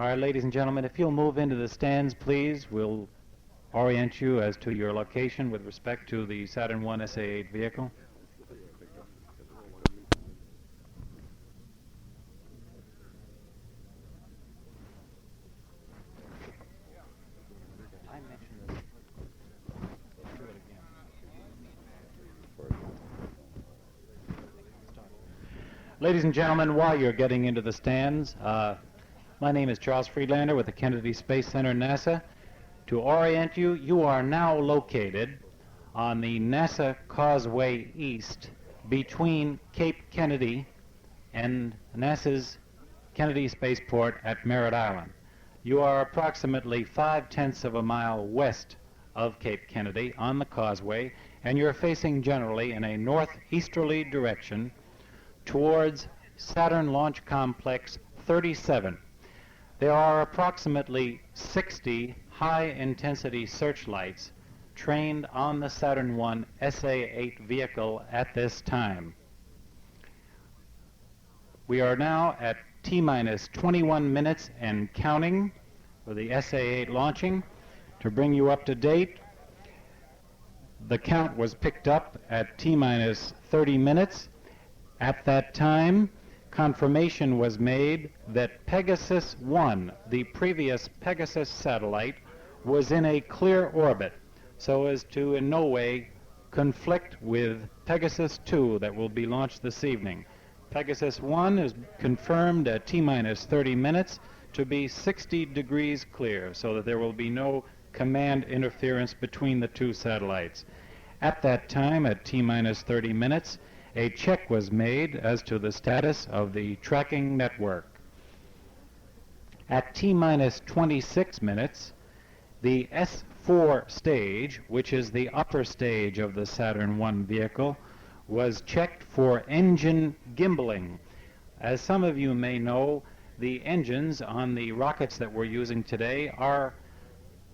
All right, ladies and gentlemen, if you'll move into the stands, please, we'll orient you as to your location with respect to the Saturn I SA-8 vehicle. Ladies and gentlemen, while you're getting into the stands, my name is Charles Freelander with the Kennedy Space Center, NASA. To orient you, you are now located on the NASA Causeway East between Cape Kennedy and NASA's Kennedy Spaceport at Merritt Island. You are approximately 5/10 of a mile west of Cape Kennedy on the causeway, and you're facing generally in a northeasterly direction towards Saturn Launch Complex 37. There are approximately 60 high-intensity searchlights trained on the Saturn I SA-8 vehicle at this time. We are now at T-minus 21 minutes and counting for the SA-8 launching. To bring you up to date, the count was picked up at T-minus 30 minutes. At that time, confirmation was made that Pegasus I, the previous Pegasus satellite, was in a clear orbit, so as to in no way conflict with Pegasus II that will be launched this evening. Pegasus I is confirmed at T-minus 30 minutes to be 60 degrees clear, so that there will be no command interference between the two satellites. At that time, at T-minus 30 minutes, a check was made as to the status of the tracking network. At T-minus 26 minutes, the S-4 stage, which is the upper stage of the Saturn I vehicle, was checked for engine gimbaling. As some of you may know, the engines on the rockets that we're using today are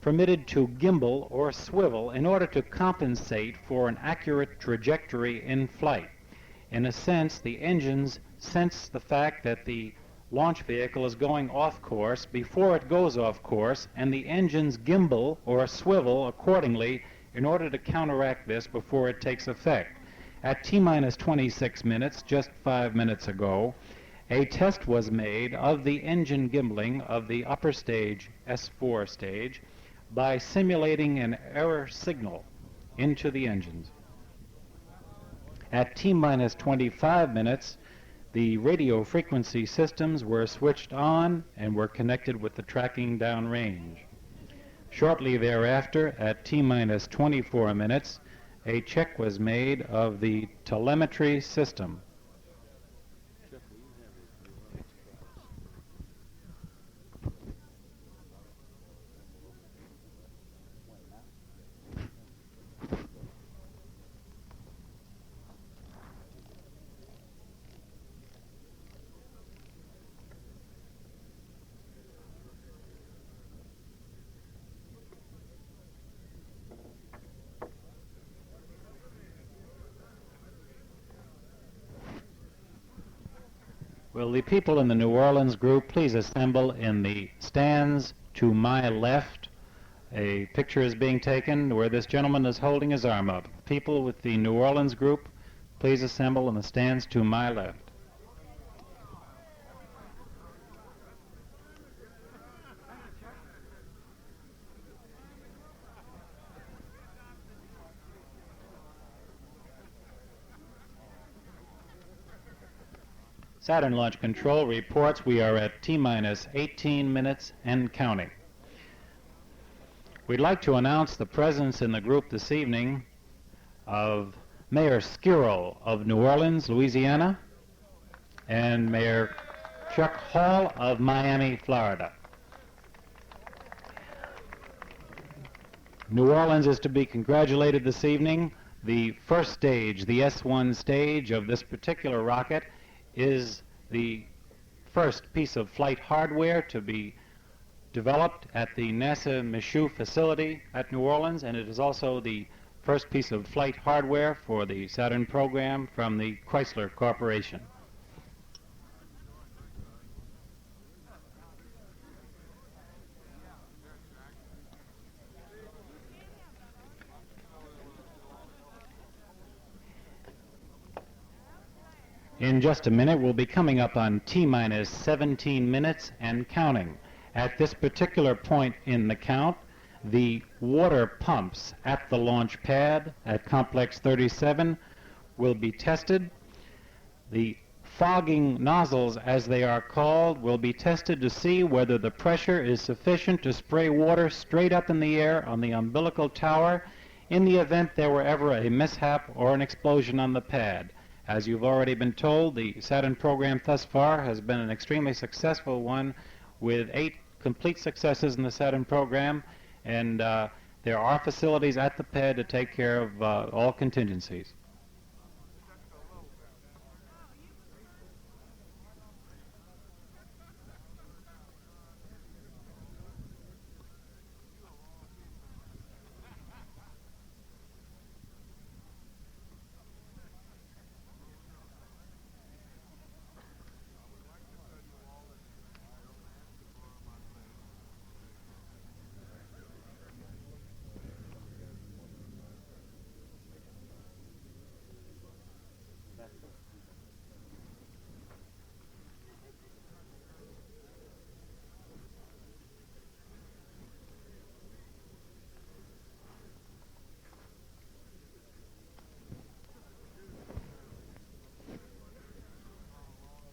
permitted to gimbal or swivel in order to compensate for an accurate trajectory in flight. In a sense, the engines sense the fact that the launch vehicle is going off course before it goes off course, and the engines gimbal or swivel accordingly in order to counteract this before it takes effect. At T-minus 26 minutes, just 5 minutes ago, a test was made of the engine gimbaling of the upper stage, S-4 stage, by simulating an error signal into the engines. At T-minus 25 minutes, the radio frequency systems were switched on and were connected with the tracking downrange. Shortly thereafter, at T-minus 24 minutes, a check was made of the telemetry system. Will the people in the New Orleans group please assemble in the stands to my left? A picture is being taken where this gentleman is holding his arm up. People with the New Orleans group, please assemble in the stands to my left. Saturn Launch Control reports we are at T-minus 18 minutes and counting. We'd like to announce the presence in the group this evening of Mayor Skirrell of New Orleans, Louisiana, and Mayor Chuck Hall of Miami, Florida. New Orleans is to be congratulated this evening. The first stage, the S-1 stage of this particular rocket, is the first piece of flight hardware to be developed at the NASA Michoud facility at New Orleans, and it is also the first piece of flight hardware for the Saturn program from the Chrysler Corporation. In just a minute, we'll be coming up on T-minus 17 minutes and counting. At this particular point in the count, the water pumps at the launch pad at Complex 37 will be tested. The fogging nozzles, as they are called, will be tested to see whether the pressure is sufficient to spray water straight up in the air on the umbilical tower in the event there were ever a mishap or an explosion on the pad. As you've already been told, the Saturn program thus far has been an extremely successful one with 8 complete successes in the Saturn program, and there are facilities at the pad to take care of all contingencies.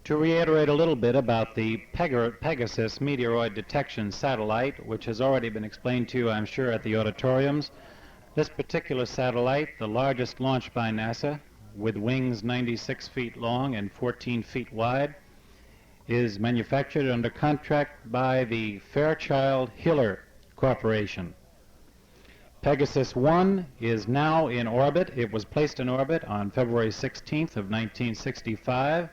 To reiterate a little bit about the Pegasus meteoroid detection satellite, which has already been explained to you, I'm sure, at the auditoriums, this particular satellite, the largest launched by NASA, with wings 96 feet long and 14 feet wide, is manufactured under contract by the Fairchild-Hiller Corporation. Pegasus I is now in orbit. It was placed in orbit on February 16th of 1965.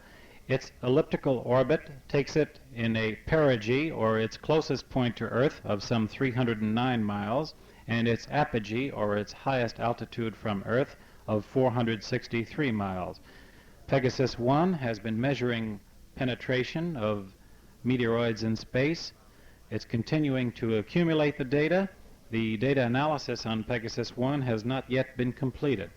Its elliptical orbit takes it in a perigee, or its closest point to Earth, of some 309 miles, and its apogee, or its highest altitude from Earth, of 463 miles. Pegasus I has been measuring penetration of meteoroids in space. It's continuing to accumulate the data. The data analysis on Pegasus I has not yet been completed.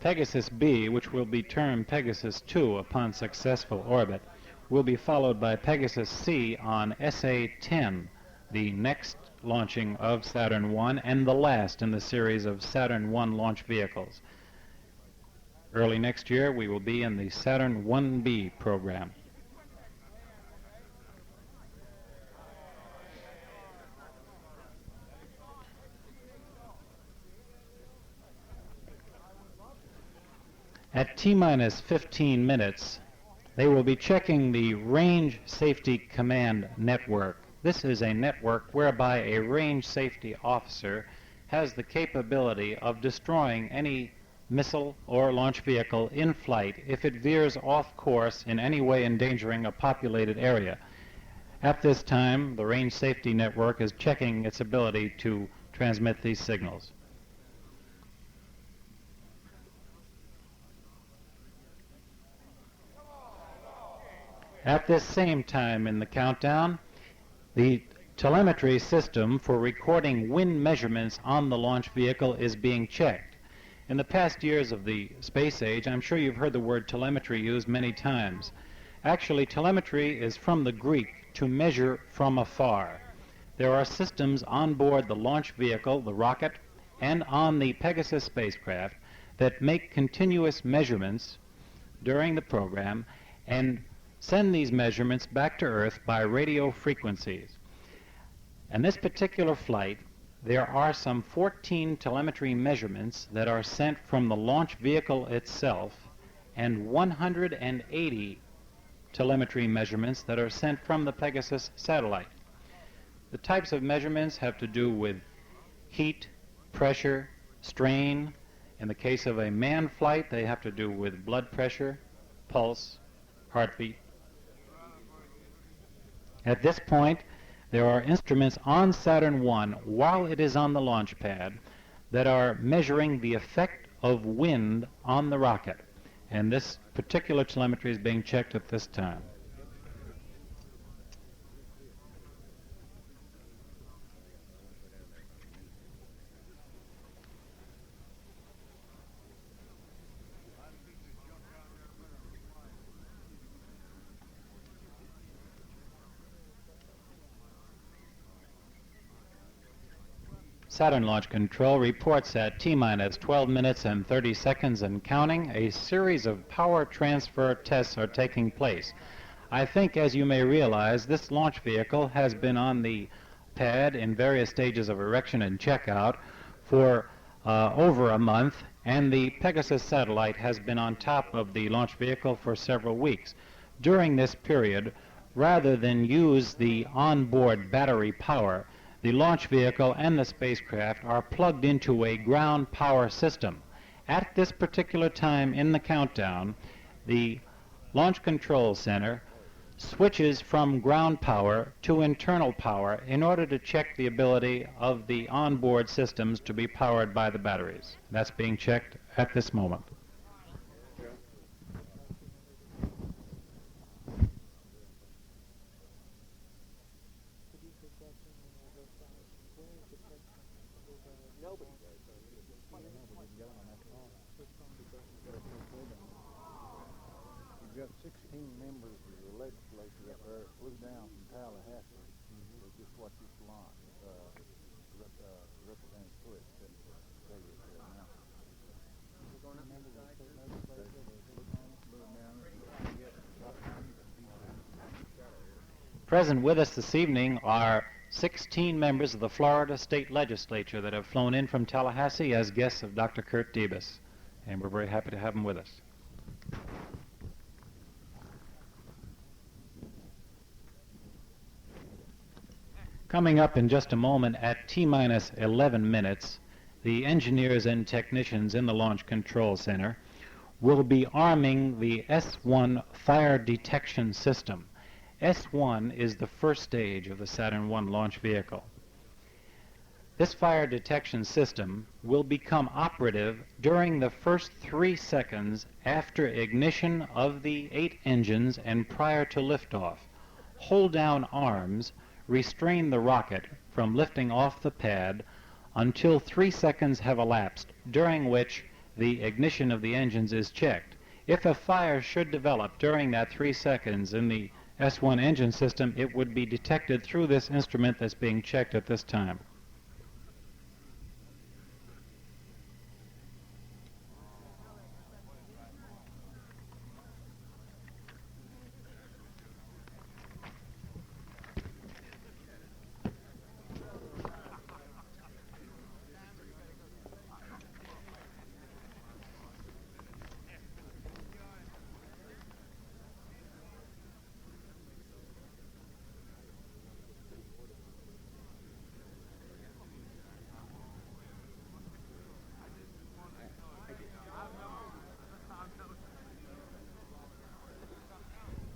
Pegasus B, which will be termed Pegasus II upon successful orbit, will be followed by Pegasus C on SA-10, the next launching of Saturn I and the last in the series of Saturn I launch vehicles. Early next year, we will be in the Saturn 1B program. At T-minus 15 minutes, they will be checking the Range Safety Command network. This is a network whereby a range safety officer has the capability of destroying any missile or launch vehicle in flight if it veers off course in any way endangering a populated area. At this time, the Range Safety Network is checking its ability to transmit these signals. At this same time in the countdown, the telemetry system for recording wind measurements on the launch vehicle is being checked. In the past years of the space age, I'm sure you've heard the word telemetry used many times. Actually, telemetry is from the Greek, to measure from afar. There are systems on board the launch vehicle, the rocket, and on the Pegasus spacecraft that make continuous measurements during the program and send these measurements back to Earth by radio frequencies. In this particular flight, there are some 14 telemetry measurements that are sent from the launch vehicle itself and 180 telemetry measurements that are sent from the Pegasus satellite. The types of measurements have to do with heat, pressure, strain. In the case of a manned flight, they have to do with blood pressure, pulse, heartbeat. At this point, there are instruments on Saturn I while it is on the launch pad that are measuring the effect of wind on the rocket. And this particular telemetry is being checked at this time. Saturn Launch Control reports at T-minus 12 minutes and 30 seconds and counting, a series of power transfer tests are taking place. I think, as you may realize, this launch vehicle has been on the pad in various stages of erection and checkout for over a month, and the Pegasus satellite has been on top of the launch vehicle for several weeks. During this period, rather than use the onboard battery power, the launch vehicle and the spacecraft are plugged into a ground power system. At this particular time in the countdown, the Launch Control Center switches from ground power to internal power in order to check the ability of the onboard systems to be powered by the batteries. That's being checked at this moment. You've got 16 members of the legislature up there that flew down from Tallahassee to just watch this launch. Representative Pruitt said they were announced. Present with us this evening are 16 members of the Florida State Legislature that have flown in from Tallahassee as guests of Dr. Kurt Debus, and we're very happy to have them with us. Coming up in just a moment at T-minus 11 minutes, the engineers and technicians in the Launch Control Center will be arming the S-1 fire detection system. S-1 is the first stage of the Saturn I launch vehicle. This fire detection system will become operative during the first 3 seconds after ignition of the 8 engines and prior to liftoff. Hold down arms restrain the rocket from lifting off the pad until 3 seconds have elapsed, during which the ignition of the engines is checked. If a fire should develop during that 3 seconds in the S-1 engine system, it would be detected through this instrument that's being checked at this time.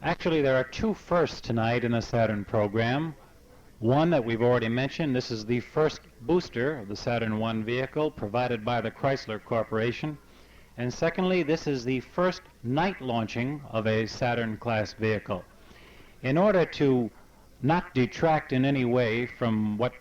Actually, there are 2 firsts tonight in the Saturn program. One that we've already mentioned. This is the first booster of the Saturn I vehicle provided by the Chrysler Corporation. And secondly, this is the first night launching of a Saturn-class vehicle. In order to not detract in any way from what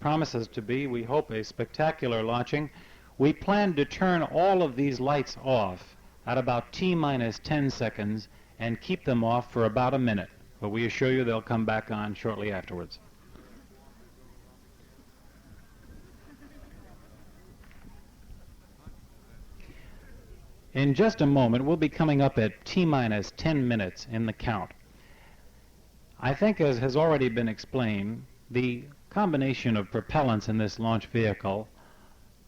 promises to be, we hope, a spectacular launching, we plan to turn all of these lights off at about T-minus 10 seconds and keep them off for about a minute. But we assure you they'll come back on shortly afterwards. In just a moment, we'll be coming up at T-minus 10 minutes in the count. I think, as has already been explained, the combination of propellants in this launch vehicle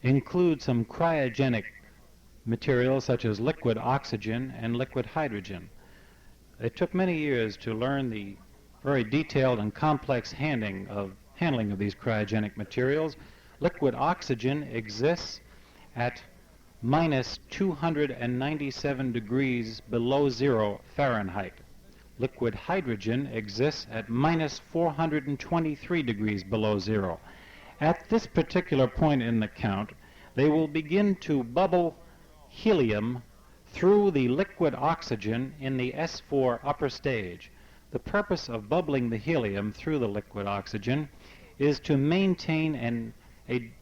includes some cryogenic materials such as liquid oxygen and liquid hydrogen. It took many years to learn the very detailed and complex handling of these cryogenic materials. Liquid oxygen exists at minus 297 degrees below 0 Fahrenheit. Liquid hydrogen exists at minus 423 degrees below 0. At this particular point in the count, they will begin to bubble helium through the liquid oxygen in the S4 upper stage. The purpose of bubbling the helium through the liquid oxygen is to maintain a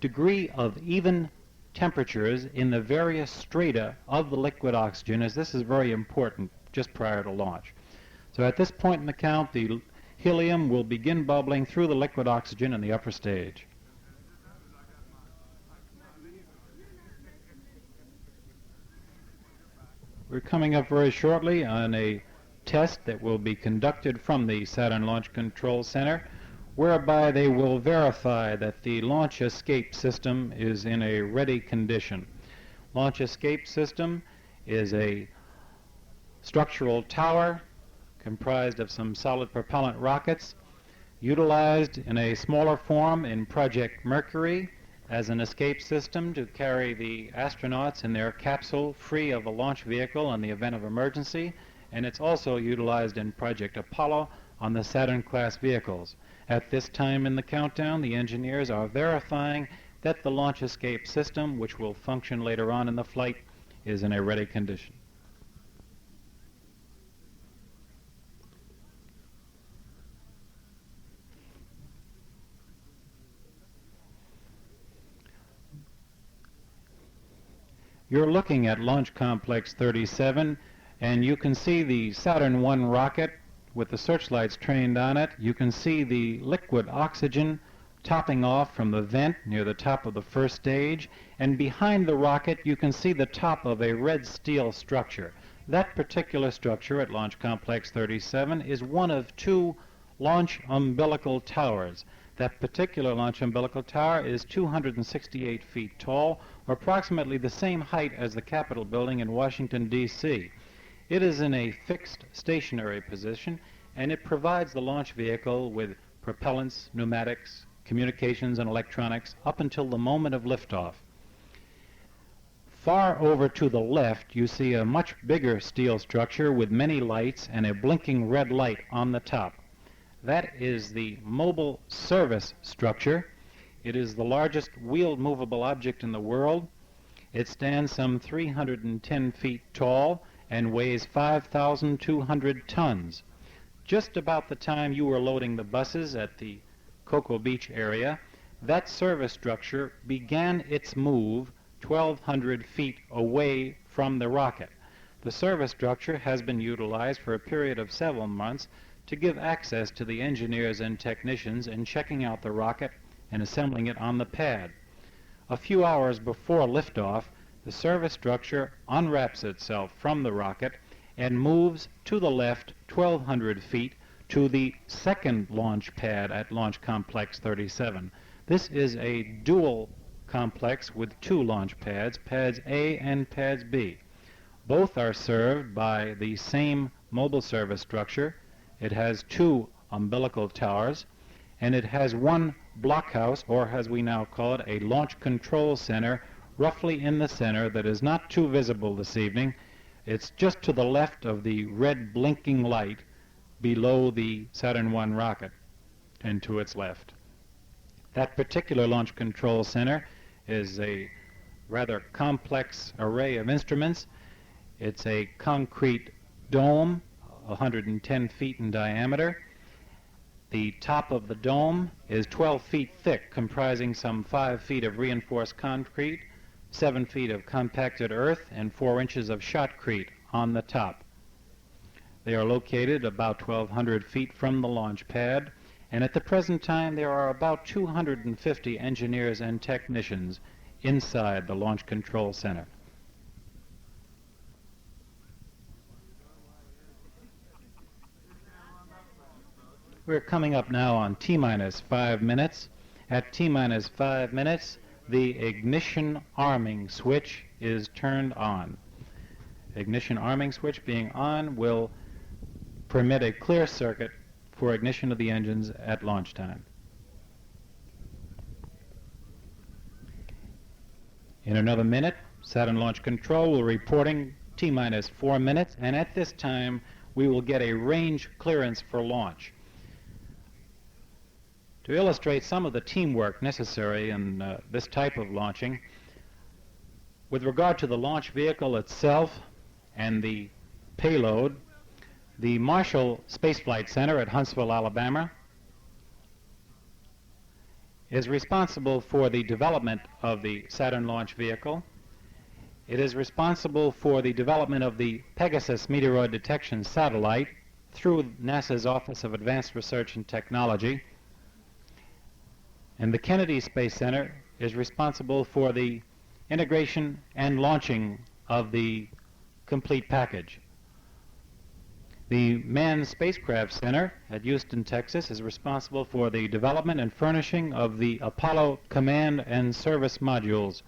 degree of even temperatures in the various strata of the liquid oxygen, as this is very important just prior to launch. So at this point in the count, the helium will begin bubbling through the liquid oxygen in the upper stage. We're coming up very shortly on a test that will be conducted from the Saturn Launch Control Center, whereby they will verify that the launch escape system is in a ready condition. Launch escape system is a structural tower comprised of some solid propellant rockets utilized in a smaller form in Project Mercury as an escape system to carry the astronauts in their capsule free of a launch vehicle in the event of emergency, and it's also utilized in Project Apollo on the Saturn-class vehicles. At this time in the countdown, the engineers are verifying that the launch escape system, which will function later on in the flight, is in a ready condition. You're looking at Launch Complex 37, and you can see the Saturn I rocket with the searchlights trained on it. You can see the liquid oxygen topping off from the vent near the top of the first stage, and behind the rocket you can see the top of a red steel structure. That particular structure at Launch Complex 37 is one of two launch umbilical towers. That particular launch umbilical tower is 268 feet tall, or approximately the same height as the Capitol building in Washington, D.C. It is in a fixed stationary position, and it provides the launch vehicle with propellants, pneumatics, communications, and electronics up until the moment of liftoff. Far over to the left, you see a much bigger steel structure with many lights and a blinking red light on the top. That is the mobile service structure. It is the largest wheeled movable object in the world. It stands some 310 feet tall and weighs 5,200 tons. Just about the time you were loading the buses at the Cocoa Beach area, that service structure began its move 1,200 feet away from the rocket. The service structure has been utilized for a period of several months to give access to the engineers and technicians in checking out the rocket and assembling it on the pad. A few hours before liftoff, the service structure unwraps itself from the rocket and moves to the left 1,200 feet to the second launch pad at Launch Complex 37. This is a dual complex with two launch pads, Pads A and Pads B. Both are served by the same mobile service structure. It has two umbilical towers, and it has one blockhouse, or as we now call it, a launch control center, roughly in the center that is not too visible this evening. It's just to the left of the red blinking light below the Saturn I rocket and to its left. That particular launch control center is a rather complex array of instruments. It's a concrete dome 110 feet in diameter. The top of the dome is 12 feet thick, comprising some 5 feet of reinforced concrete, 7 feet of compacted earth, and 4 inches of shotcrete on the top. They are located about 1,200 feet from the launch pad, and at the present time there are about 250 engineers and technicians inside the Launch Control Center. We're coming up now on T-minus 5 minutes. At T-minus 5 minutes, the ignition arming switch is turned on. Ignition arming switch being on will permit a clear circuit for ignition of the engines at launch time. In another minute, Saturn Launch Control will reporting T-minus 4 minutes, and at this time we will get a range clearance for launch. To illustrate some of the teamwork necessary in this type of launching, with regard to the launch vehicle itself and the payload, the Marshall Space Flight Center at Huntsville, Alabama, is responsible for the development of the Saturn launch vehicle. It is responsible for the development of the Pegasus meteoroid detection satellite through NASA's Office of Advanced Research and Technology. And the Kennedy Space Center is responsible for the integration and launching of the complete package. The Manned Spacecraft Center at Houston, Texas is responsible for the development and furnishing of the Apollo command and service modules,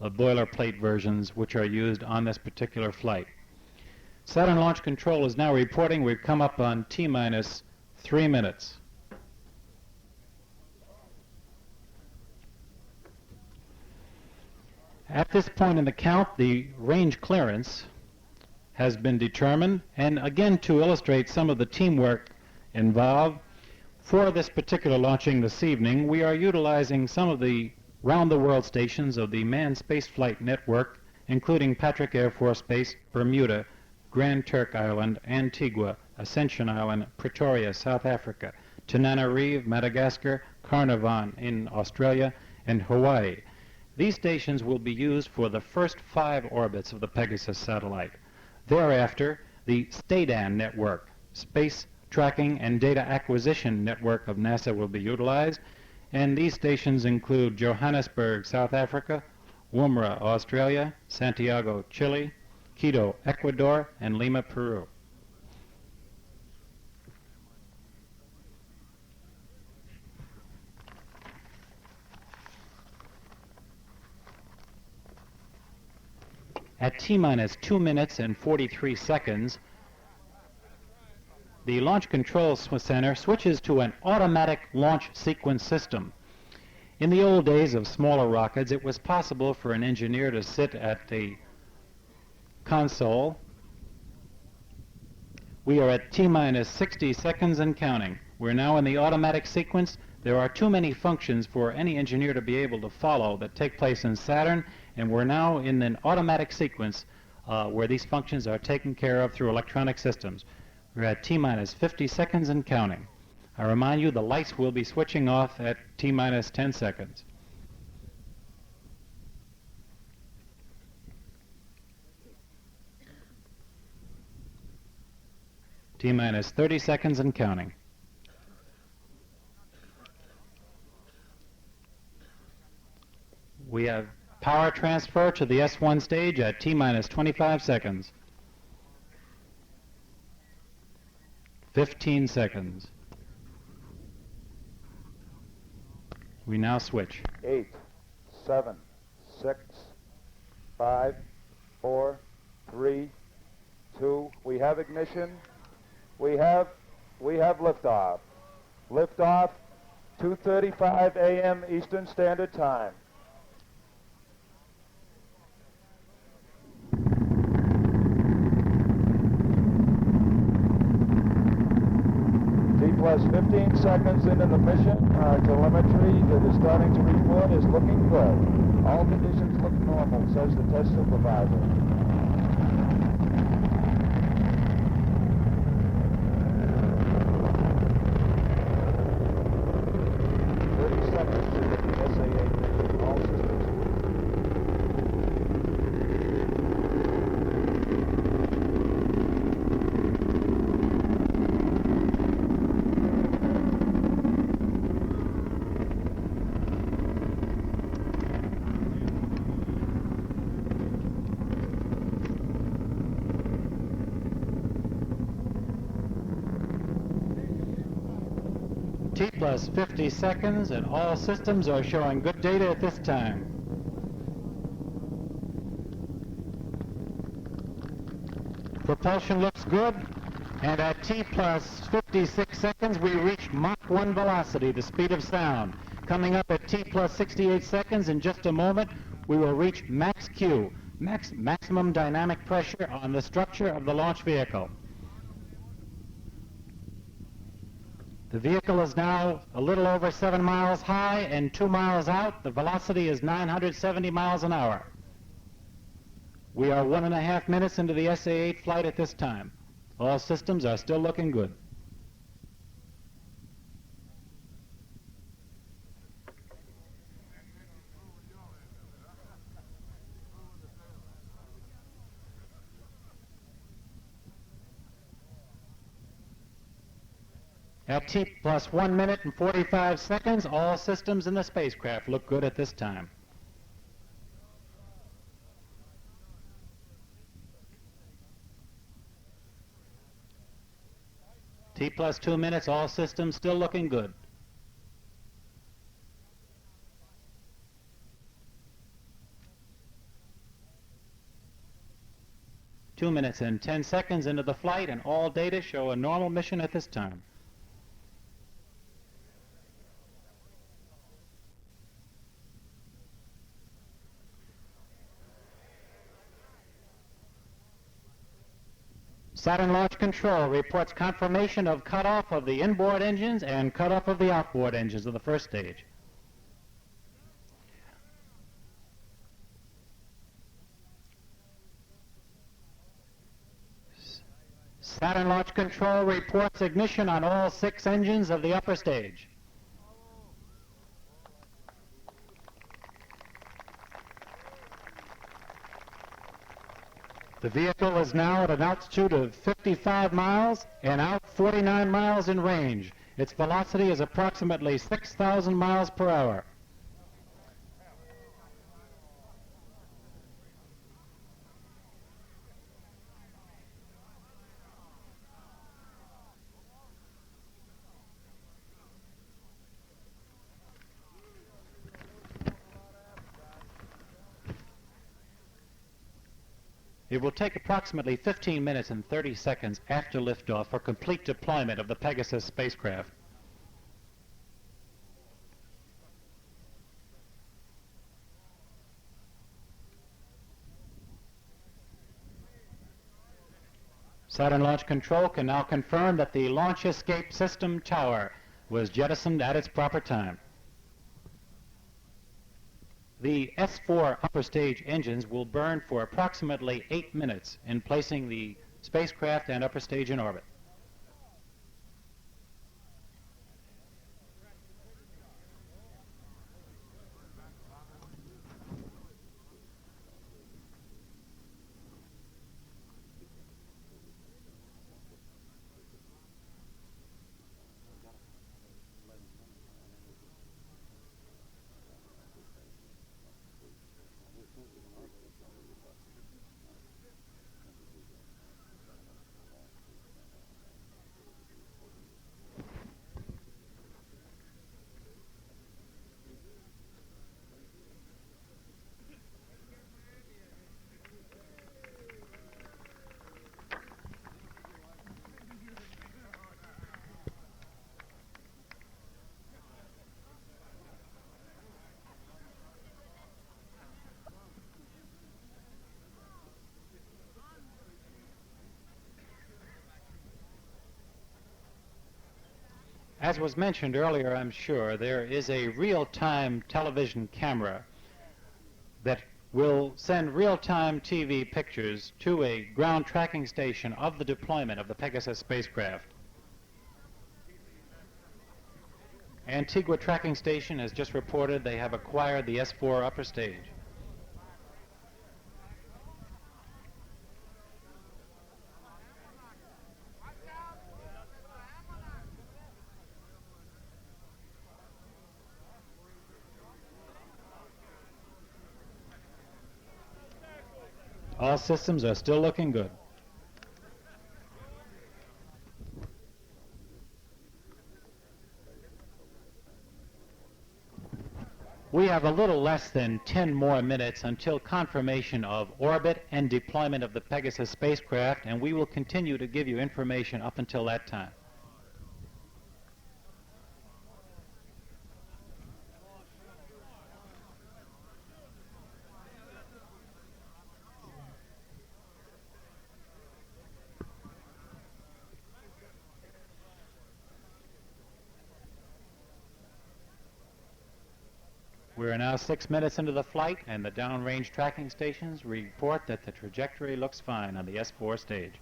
the boilerplate versions which are used on this particular flight. Saturn Launch Control is now reporting we've come up on T-minus 3 minutes. At this point in the count, the range clearance has been determined, and again to illustrate some of the teamwork involved, for this particular launching this evening, we are utilizing some of the round-the-world stations of the Manned Spaceflight Network, including Patrick Air Force Base, Bermuda, Grand Turk Island, Antigua, Ascension Island, Pretoria, South Africa, Tananarive, Madagascar, Carnarvon in Australia, and Hawaii. These stations will be used for the first 5 orbits of the Pegasus satellite. Thereafter, the STADAN network, Space Tracking and Data Acquisition Network of NASA, will be utilized, and these stations include Johannesburg, South Africa, Woomera, Australia, Santiago, Chile, Quito, Ecuador, and Lima, Peru. At T-minus 2 minutes and 43 seconds, the Launch Control Center switches to an automatic launch sequence system. In the old days of smaller rockets, it was possible for an engineer to sit at the console. We are at T-minus 60 seconds and counting. We're now in the automatic sequence. There are too many functions for any engineer to be able to follow that take place in Saturn, and we're now in an automatic sequence where these functions are taken care of through electronic systems. We're at T-minus 50 seconds and counting. I remind you the lights will be switching off at T-minus 10 seconds. T-minus 30 seconds and counting. We have power transfer to the S1 stage at T-minus 25 seconds. 15 seconds. We now switch. 8, 7, 6, 5, 4, 3, 2. We have ignition. We have liftoff. Liftoff, 2:35 a.m. Eastern Standard Time. Plus 15 seconds into the mission, our telemetry that is starting to report is looking good. All conditions look normal, says the test supervisor. Seconds to the SA-8 mission. All systems. T plus 50 seconds, and all systems are showing good data at this time. Propulsion looks good, and at T plus 56 seconds, we reach Mach 1 velocity, the speed of sound. Coming up at T plus 68 seconds, in just a moment, we will reach max Q, maximum dynamic pressure on the structure of the launch vehicle. The vehicle is now a little over 7 miles high and 2 miles out. The velocity is 970 miles an hour. We are 1.5 minutes into the SA-8 flight at this time. All systems are still looking good. At T plus 1 minute and 45 seconds, all systems in the spacecraft look good at this time. T plus 2 minutes, all systems still looking good. Two minutes and 10 seconds into the flight, and all data show a normal mission at this time. Saturn Launch Control reports confirmation of cutoff of the inboard engines and cutoff of the outboard engines of the first stage. Saturn Launch Control reports ignition on all 6 engines of the upper stage. The vehicle is now at an altitude of 55 miles and out 49 miles in range. Its velocity is approximately 6,000 miles per hour. It will take approximately 15 minutes and 30 seconds after liftoff for complete deployment of the Pegasus spacecraft. Saturn Launch Control can now confirm that the Launch Escape System tower was jettisoned at its proper time. The S-4 upper stage engines will burn for approximately 8 minutes in placing the spacecraft and upper stage in orbit. As was mentioned earlier, I'm sure, there is a real-time television camera that will send real-time TV pictures to a ground tracking station of the deployment of the Pegasus spacecraft. Antigua Tracking Station has just reported they have acquired the S-4 upper stage. All systems are still looking good. We have a little less than 10 more minutes until confirmation of orbit and deployment of the Pegasus spacecraft, and we will continue to give you information up until that time. We are now 6 minutes into the flight, and the downrange tracking stations report that the trajectory looks fine on the S-4 stage.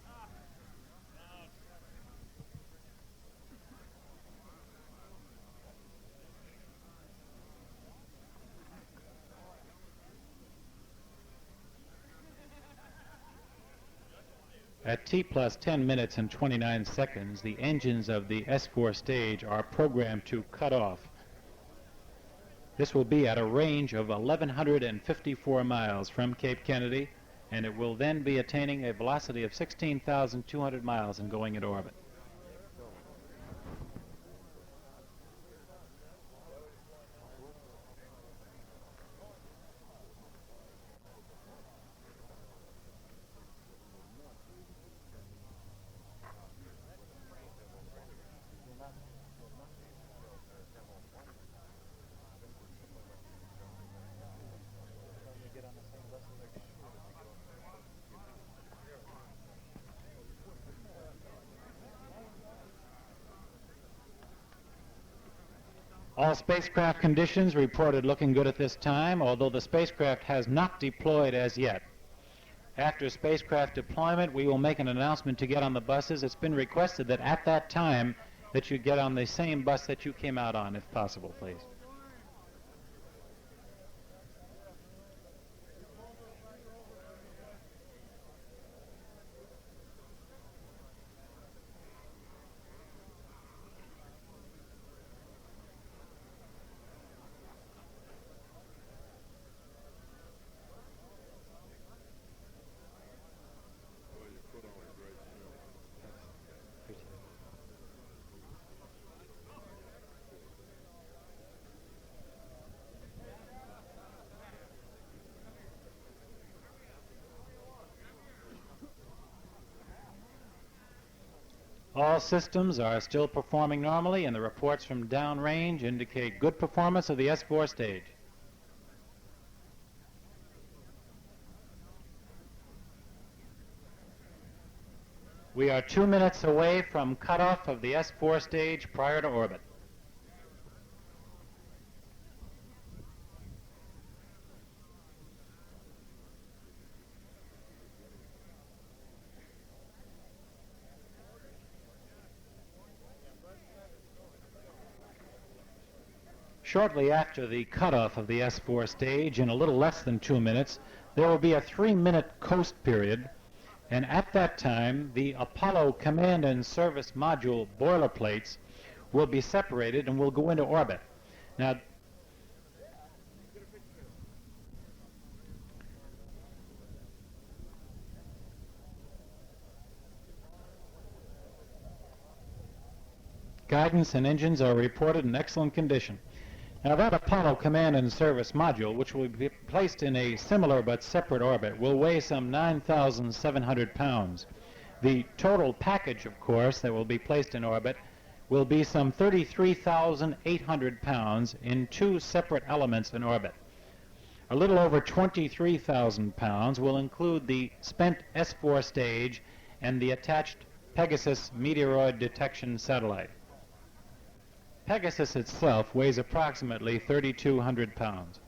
At T plus 10 minutes and 29 seconds, the engines of the S-4 stage are programmed to cut off. This will be at a range of 1,154 miles from Cape Kennedy, and it will then be attaining a velocity of 16,200 miles and going into orbit. All spacecraft conditions reported looking good at this time, although the spacecraft has not deployed as yet. After spacecraft deployment, we will make an announcement to get on the buses. It's been requested that at that time that you get on the same bus that you came out on, if possible, please. All systems are still performing normally, and the reports from downrange indicate good performance of the S-4 stage. We are 2 minutes away from cutoff of the S-4 stage prior to orbit. Shortly after the cutoff of the S-4 stage, in a little less than 2 minutes, there will be a 3-minute coast period, and at that time, the Apollo Command and Service Module boilerplates will be separated and will go into orbit. Now, guidance and engines are reported in excellent condition. Now, that Apollo Command and Service Module, which will be placed in a similar but separate orbit, will weigh some 9,700 pounds. The total package, of course, that will be placed in orbit will be some 33,800 pounds in 2 separate elements in orbit. A little over 23,000 pounds will include the spent S-4 stage and the attached Pegasus meteoroid detection satellite. Pegasus itself weighs approximately 3,200 pounds.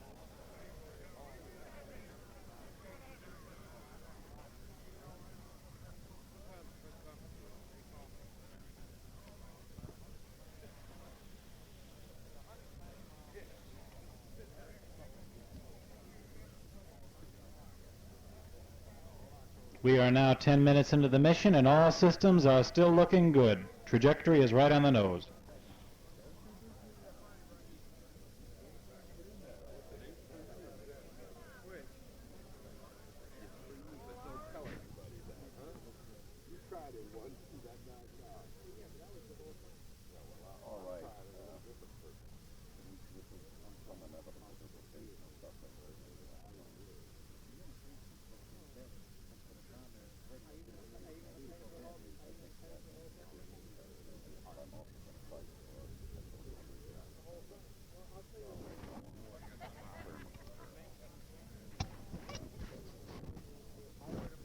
We are now 10 minutes into the mission, and all systems are still looking good. Trajectory is right on the nose.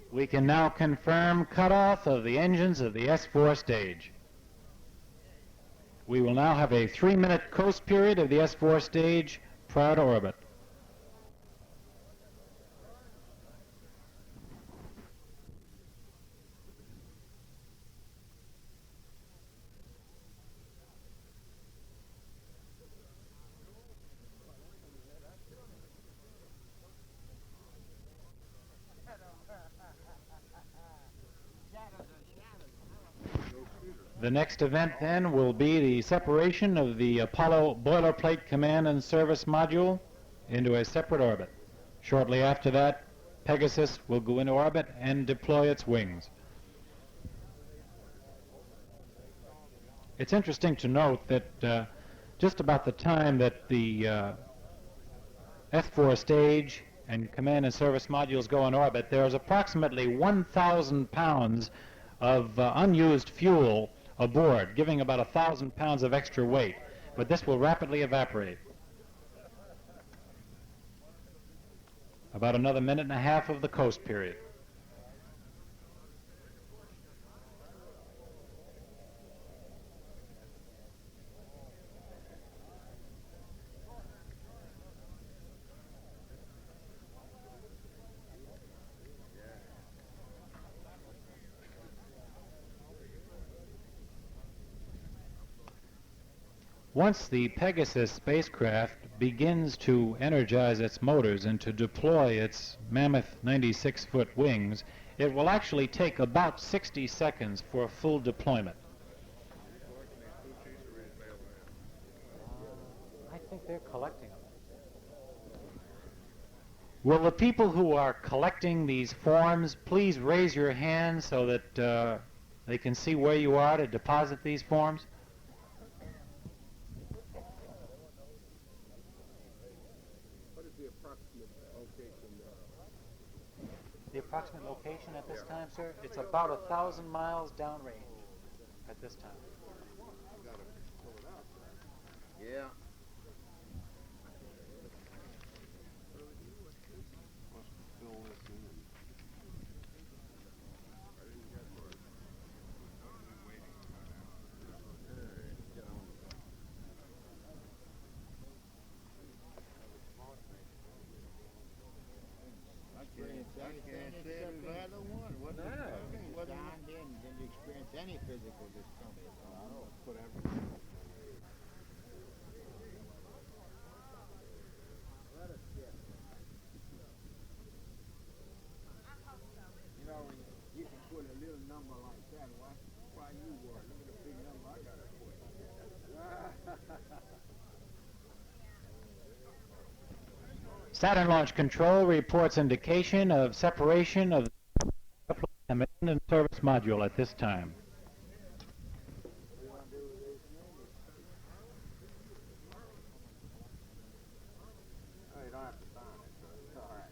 We can now confirm cutoff of the engines of the S-4 stage. We will now have a 3-minute coast period of the S-4 stage prior to orbit. The next event then will be the separation of the Apollo boilerplate command and service module into a separate orbit. Shortly after that, Pegasus will go into orbit and deploy its wings. It's interesting to note that just about the time that the F-4 stage and command and service modules go in orbit, there is approximately 1,000 pounds of unused fuel aboard, giving about 1,000 pounds of extra weight, but this will rapidly evaporate. About another minute and a half of the coast period. Once the Pegasus spacecraft begins to energize its motors and to deploy its mammoth 96-foot wings, it will actually take about 60 seconds for full deployment. I think they're collecting them. Will the people who are collecting these forms please raise your hand so that they can see where you are to deposit these forms? What is the approximate location? The approximate location at this time, sir? It's about 1,000 miles downrange at this time. Yeah. Didn't experience any physical discomfort. I don't put everything. You know, you can put a little number like that. Why you worry? Look at the big number I got to put. Saturn Launch Control reports indication of separation of the command and service module at this time. Oh, you don't have to sign it, so it's all right.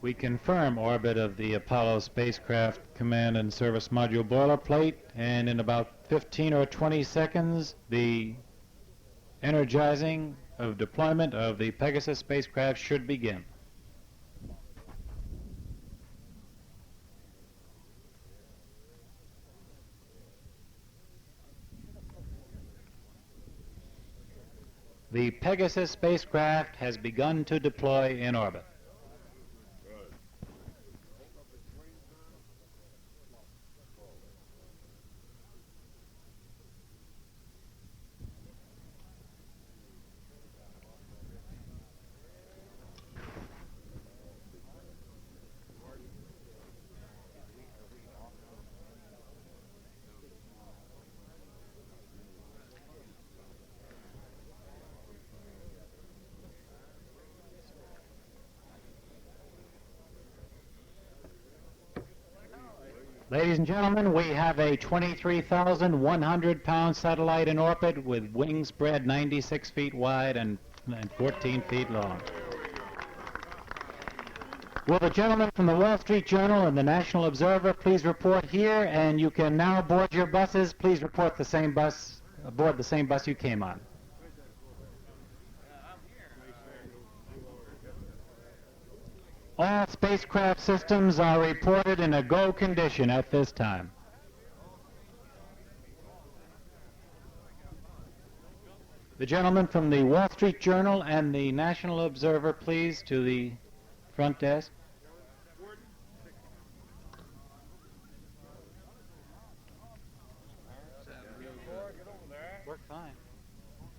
We confirm orbit of the Apollo spacecraft command and service module boilerplate, and in about 15 or 20 seconds, the energizing of deployment of the Pegasus spacecraft should begin. The Pegasus spacecraft has begun to deploy in orbit. Ladies and gentlemen, we have a 23,100-pound satellite in orbit with wings spread 96 feet wide and 14 feet long. Will the gentleman from the Wall Street Journal and the National Observer please report here, and you can now board your buses. Please report the same bus, aboard the same bus you came on. All spacecraft systems are reported in a go condition at this time. The gentleman from the Wall Street Journal and the National Observer, please, to the front desk. Worked fine.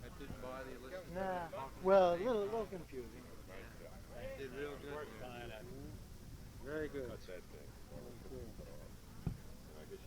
That didn't bother you listening? Nah, well, a little confusing. Did real good. Worked fine. Very good. Cut that thing. Okay. I guess